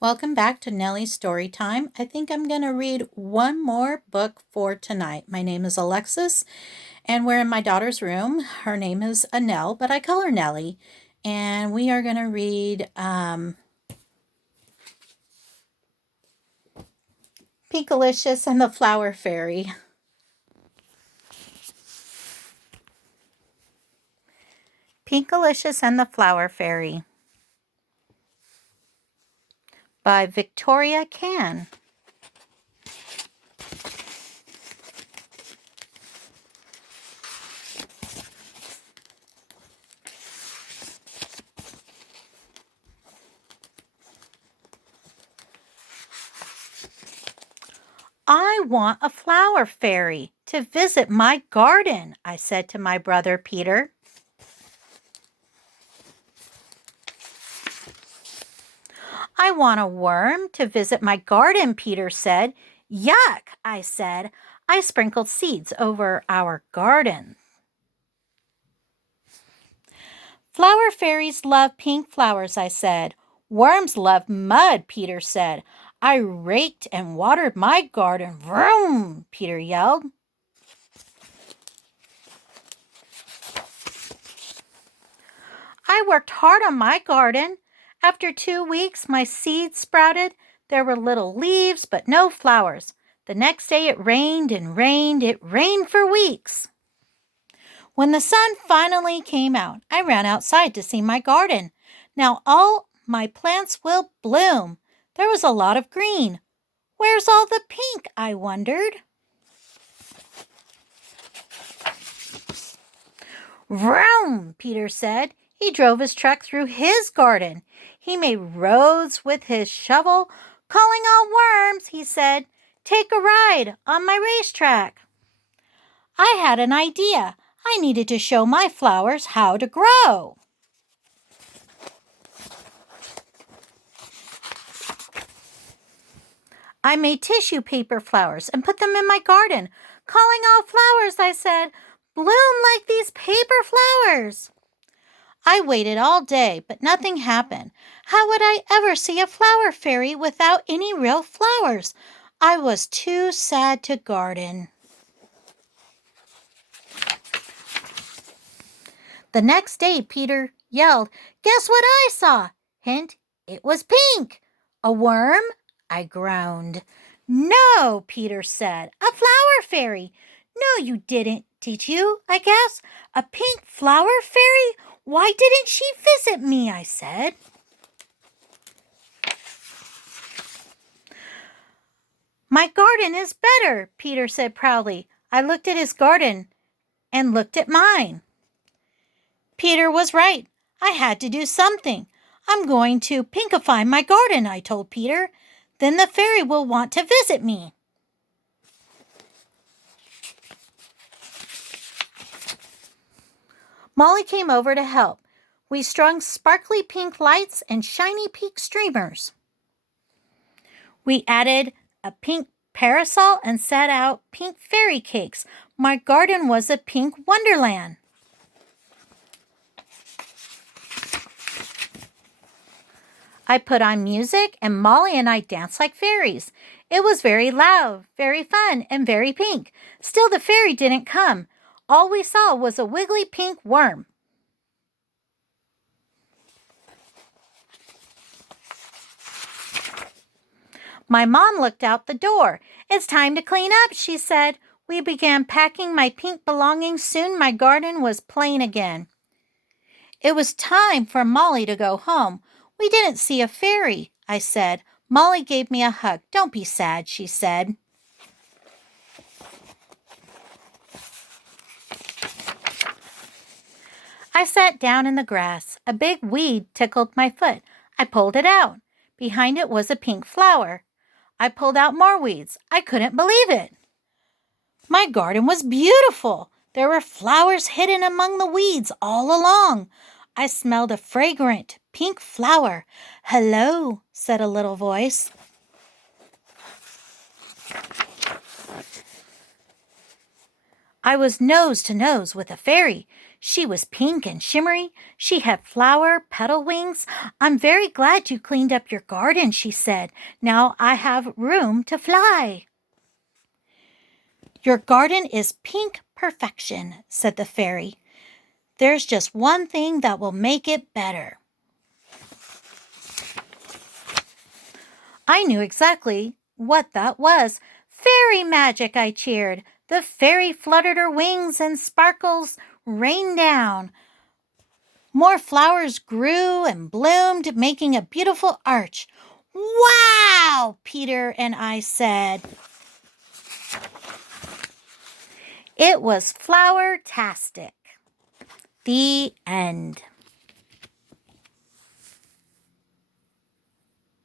Welcome back to Nelly's Storytime. I think I'm going to read one more book for tonight. My name is Alexis, and we're in my daughter's room. Her name is Annelle, but I call her Nelly. And we are going to read Pinkalicious and the Flower Fairy. Pinkalicious and the Flower Fairy by Victoria Can. I want a flower fairy to visit my garden, I said to my brother Peter. I want a worm to visit my garden, Peter said. Yuck, I said. I sprinkled seeds over our garden. Flower fairies love pink flowers, I said. Worms love mud, Peter said. I raked and watered my garden. Vroom, Peter yelled. I worked hard on my garden. After 2 weeks, my seeds sprouted. There were little leaves, but no flowers. The next day it rained and rained. It rained for weeks. When the sun finally came out, I ran outside to see my garden. Now all my plants will bloom. There was a lot of green. Where's all the pink, I wondered. Vroom, Peter said. He drove his truck through his garden. He made roads with his shovel. Calling all worms, he said, take a ride on my racetrack. I had an idea. I needed to show my flowers how to grow. I made tissue paper flowers and put them in my garden. Calling all flowers, I said, bloom like these paper flowers. I waited all day, but nothing happened. How would I ever see a flower fairy without any real flowers? I was too sad to garden. The next day, Peter yelled, guess what I saw? Hint, it was pink. A worm? I groaned. No, Peter said, a flower fairy. No, you didn't, did you, I guess? A pink flower fairy? Why didn't she visit me? I said. My garden is better, Peter said proudly. I looked at his garden and looked at mine. Peter was right. I had to do something. I'm going to pinkify my garden, I told Peter. Then the fairy will want to visit me. Molly came over to help. We strung sparkly pink lights and shiny pink streamers. We added a pink parasol and set out pink fairy cakes. My garden was a pink wonderland. I put on music and Molly and I danced like fairies. It was very loud, very fun, and very pink. Still, the fairy didn't come. All we saw was a wiggly pink worm. My mom looked out the door. It's time to clean up, she said. We began packing my pink belongings. Soon my garden was plain again. It was time for Molly to go home. We didn't see a fairy, I said. Molly gave me a hug. Don't be sad, she said. I sat down in the grass. A big weed tickled my foot. I pulled it out. Behind it was a pink flower. I pulled out more weeds. I couldn't believe it. My garden was beautiful. There were flowers hidden among the weeds all along. I smelled a fragrant pink flower. Hello, said a little voice. I was nose to nose with a fairy. She was pink and shimmery. She had flower petal wings. I'm very glad you cleaned up your garden, she said. Now I have room to fly. Your garden is pink perfection, said the fairy. There's just one thing that will make it better. I knew exactly what that was. Fairy magic, I cheered. The fairy fluttered her wings and sparkles rained down. More flowers grew and bloomed, making a beautiful arch. Wow, Peter and I said. It was flower-tastic. The end.